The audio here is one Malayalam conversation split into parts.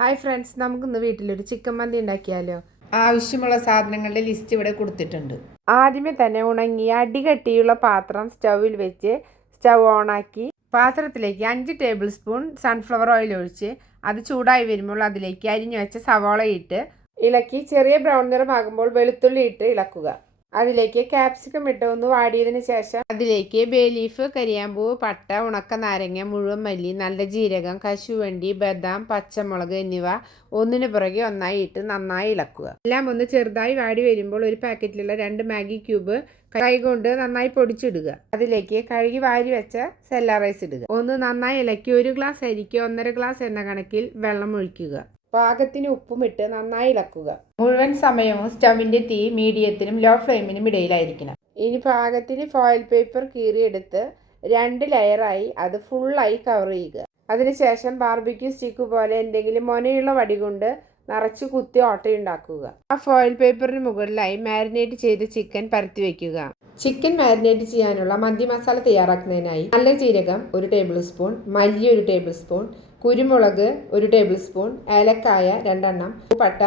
ഹായ് ഫ്രണ്ട്സ്, നമുക്കിന്ന് വീട്ടിലൊരു ചിക്കൻ മന്തി ഉണ്ടാക്കിയാലോ? ആവശ്യമുള്ള സാധനങ്ങളുടെ ലിസ്റ്റ് ഇവിടെ കൊടുത്തിട്ടുണ്ട്. ആദ്യമേ തന്നെ ഉണങ്ങിയ അടികട്ടിയുള്ള പാത്രം സ്റ്റൗവിൽ വെച്ച് സ്റ്റൗ ഓണാക്കി പാത്രത്തിലേക്ക് 5 ടേബിൾ സ്പൂൺ സൺഫ്ലവർ ഓയിൽ ഒഴിച്ച് അത് ചൂടായി വരുമ്പോൾ അതിലേക്ക് അരിഞ്ഞു വെച്ച സവാള ഇട്ട് ഇളക്കി ചെറിയ ബ്രൗൺ നിറമാകുമ്പോൾ വെളുത്തുള്ളി ഇട്ട് ഇളക്കുക. അതിലേക്ക് ക്യാപ്സിക്കം ഇട്ട് ഒന്ന് വാടിയതിന് ശേഷം അതിലേക്ക് ബേ ലീഫ്, കരിയാമ്പൂ, പട്ട, ഉണക്ക നാരങ്ങ, മുഴുവൻ മല്ലി, നല്ല ജീരകം, കശുവണ്ടി, ബദാം, പച്ചമുളക് എന്നിവ ഒന്നിനു പുറകെ ഒന്നായി ഇട്ട് നന്നായി ഇളക്കുക. എല്ലാം ഒന്ന് ചെറുതായി വാടി വരുമ്പോൾ ഒരു പാക്കറ്റിലുള്ള 2 മാഗി ക്യൂബ് കൈകൊണ്ട് നന്നായി പൊടിച്ചിടുക. അതിലേക്ക് കഴുകി വാരി വെച്ച സെല്ല റൈസ് ഇടുക. ഒന്ന് നന്നായി ഇളക്കി 1 ഗ്ലാസ് അരിക്ക് 1.5 ഗ്ലാസ് എന്ന കണക്കിൽ വെള്ളം ഒഴിക്കുക. പാകത്തിന് ഉപ്പുമിട്ട് നന്നായി ഇളക്കുക. മുഴുവൻ സമയവും സ്റ്റവിൻ്റെ തീ മീഡിയത്തിനും ലോ ഫ്ലെയിമിനും ഇടയിലായിരിക്കണം. ഇനി പാകത്തിന് ഫോയിൽ പേപ്പർ കീറിയെടുത്ത് 2 ലെയറായി അത് ഫുള്ളായി കവർ ചെയ്യുക. അതിനുശേഷം ബാർബിക്യൂ സ്റ്റിക്ക് പോലെ എന്തെങ്കിലും മൊനയുള്ള വടി കൊണ്ട് നിറച്ച് കുത്തി ഓട്ടയുണ്ടാക്കുക. ആ ഫോയിൽ പേപ്പറിന് മുകളിലായി മാരിനേറ്റ് ചെയ്ത് ചിക്കൻ പരത്തി വയ്ക്കുക. ചിക്കൻ മാരിനേറ്റ് ചെയ്യാനുള്ള മന്തി മസാല തയ്യാറാക്കുന്നതിനായി നല്ല ജീരകം 1 ടേബിൾ സ്പൂൺ, മല്ലി 1 ടേബിൾ സ്പൂൺ, കുരുമുളക് 1 ടേബിൾ സ്പൂൺ, ഏലക്കായ 2 എണ്ണം, പട്ട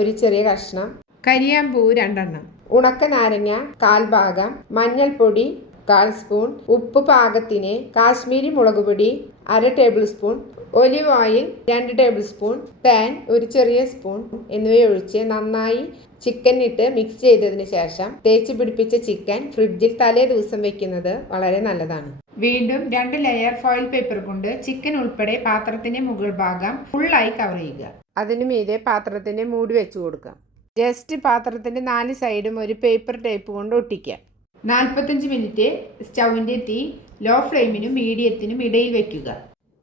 1 ചെറിയ കഷ്ണം, കരിയാമ്പൂ 2 എണ്ണം, ഉണക്ക നാരങ്ങ 1/4 ഭാഗം, മഞ്ഞൾപ്പൊടി 1/4 സ്പൂൺ, ഉപ്പ് പാകത്തിന്, കാശ്മീരി മുളക് പൊടി 1/2 table spoon, olive oil 2 table spoon, pan 1 ചെറിയ സ്പൂൺ എന്നിവയൊഴിച്ച് നന്നായി ചിക്കൻ ഇട്ട് മിക്സ് ചെയ്തതിന് ശേഷം തേച്ച് പിടിപ്പിച്ച ചിക്കൻ ഫ്രിഡ്ജിൽ തലേ ദിവസം വെക്കുന്നത് വളരെ നല്ലതാണ്. വീണ്ടും 2 ലെയർ ഫോയിൽ പേപ്പർ കൊണ്ട് ചിക്കൻ ഉൾപ്പെടെ പാത്രത്തിന്റെ മുകൾ ഭാഗം ഫുള്ളായി കവർ ചെയ്യുക. അതിനു മീതെ പാത്രത്തിന്റെ മൂടി വെച്ച് കൊടുക്കാം. ജസ്റ്റ് പാത്രത്തിന്റെ 4 സൈഡും ഒരു പേപ്പർ ടേപ്പ് കൊണ്ട് ഒട്ടിക്കുക. 45 മിനിറ്റ് സ്റ്റൗവിൻ്റെ തീ ലോ ഫ്ലെയിമിനും മീഡിയത്തിനും ഇടയിൽ വയ്ക്കുക.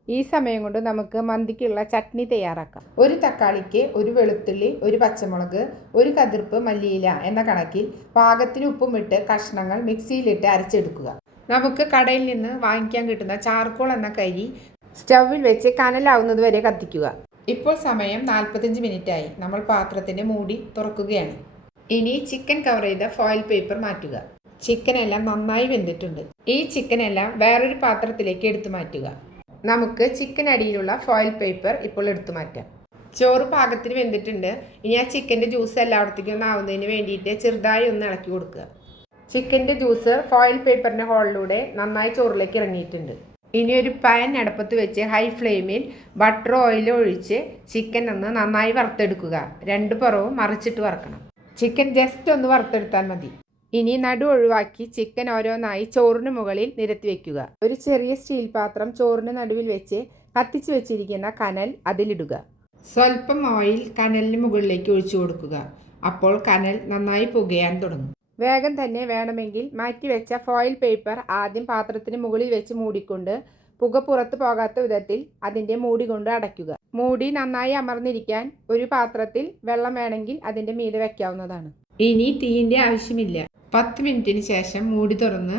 ഈ സമയം കൊണ്ട് നമുക്ക് മന്തിക്കുള്ള ചട്നി തയ്യാറാക്കാം. 1 തക്കാളിക്ക് 1 വെളുത്തുള്ളി, 1 പച്ചമുളക്, 1 കതിർപ്പ് മല്ലിയില എന്ന കണക്കിൽ പാകത്തിന് ഉപ്പുമിട്ട് കഷ്ണങ്ങൾ മിക്സിയിലിട്ട് അരച്ചെടുക്കുക. നമുക്ക് കടയിൽ നിന്ന് വാങ്ങിക്കാൻ കിട്ടുന്ന ചാർക്കോൾ എന്ന കരി സ്റ്റൗവിൽ വെച്ച് കനലാവുന്നത് വരെ കത്തിക്കുക. ഇപ്പോൾ സമയം 45 മിനിറ്റായി. നമ്മൾ പാത്രത്തിൻ്റെ മൂടി തുറക്കുകയാണ്. ഇനി ചിക്കൻ കവർ ചെയ്ത ഫോയിൽ പേപ്പർ മാറ്റുക. ചിക്കൻ എല്ലാം നന്നായി വെന്തിട്ടുണ്ട്. ഈ ചിക്കൻ എല്ലാം വേറൊരു പാത്രത്തിലേക്ക് എടുത്തു മാറ്റുക. നമുക്ക് ചിക്കൻ അടിയിലുള്ള ഫോയിൽ പേപ്പർ ഇപ്പോൾ എടുത്തു മാറ്റാം. ചോറ് പാകത്തിന് വെന്തിട്ടുണ്ട്. ഇനി ആ ചിക്കൻ്റെ ജ്യൂസ് എല്ലായിടത്തേക്കും ഒന്ന് ആവുന്നതിന് വേണ്ടിയിട്ട് ചെറുതായി ഒന്ന് ഇളക്കി കൊടുക്കുക. ചിക്കൻ്റെ ജ്യൂസ് ഫോയിൽ പേപ്പറിൻ്റെ ഹോളിലൂടെ നന്നായി ചോറിലേക്ക് ഇറങ്ങിയിട്ടുണ്ട്. ഇനി ഒരു പാൻ അടുപ്പത്ത് വെച്ച് ഹൈ ഫ്ലെയിമിൽ ബട്ടർ ഓയിൽ ഒഴിച്ച് ചിക്കൻ ഒന്ന് നന്നായി വറുത്തെടുക്കുക. 2 പുറവും മറിച്ചിട്ട് വറക്കണം. ചിക്കൻ ജസ്റ്റ് ഒന്ന് വറുത്തെടുത്താൽ മതി. ഇനി നടു ഒഴിവാക്കി ചിക്കൻ ഓരോന്നായി ചോറിന് മുകളിൽ നിരത്തി വെക്കുക. ഒരു ചെറിയ സ്റ്റീൽ പാത്രം ചോറിന് നടുവിൽ വെച്ച് കത്തിച്ചു വെച്ചിരിക്കുന്ന കനൽ അതിലിടുക. സ്വല്പം ഓയിൽ കനലിന് മുകളിലേക്ക് ഒഴിച്ചു കൊടുക്കുക. അപ്പോൾ കനൽ നന്നായി പുകയാൻ തുടങ്ങും. വേഗം തന്നെ വേണമെങ്കിൽ മാറ്റിവെച്ച ഫോയിൽ പേപ്പർ ആദ്യം പാത്രത്തിന് മുകളിൽ വെച്ച് മൂടിക്കൊണ്ട് പുക പുറത്തു പോകാത്ത വിധത്തിൽ അതിൻ്റെ മൂടി കൊണ്ട് അടയ്ക്കുക. മൂടി നന്നായി അമർന്നിരിക്കാൻ ഒരു പാത്രത്തിൽ വെള്ളം വേണമെങ്കിൽ അതിൻ്റെ മീതെ വയ്ക്കാവുന്നതാണ്. ഇനി തീയിൻ്റെ ആവശ്യമില്ല. 10 മിനിറ്റിന് ശേഷം മൂടി തുറന്ന്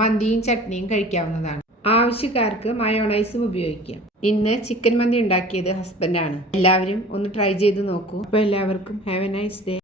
മന്തിയും ചട്നിയും കഴിക്കാവുന്നതാണ്. ആവശ്യക്കാർക്ക് മയോണൈസും ഉപയോഗിക്കാം. ഇന്ന് ചിക്കൻ മന്തി ഉണ്ടാക്കിയത് ഹസ്ബൻഡാണ്. എല്ലാവരും ഒന്ന് ട്രൈ ചെയ്ത് നോക്കൂ. അപ്പോൾ എല്ലാവർക്കും ഹാവ് എ നൈസ് ഡേ.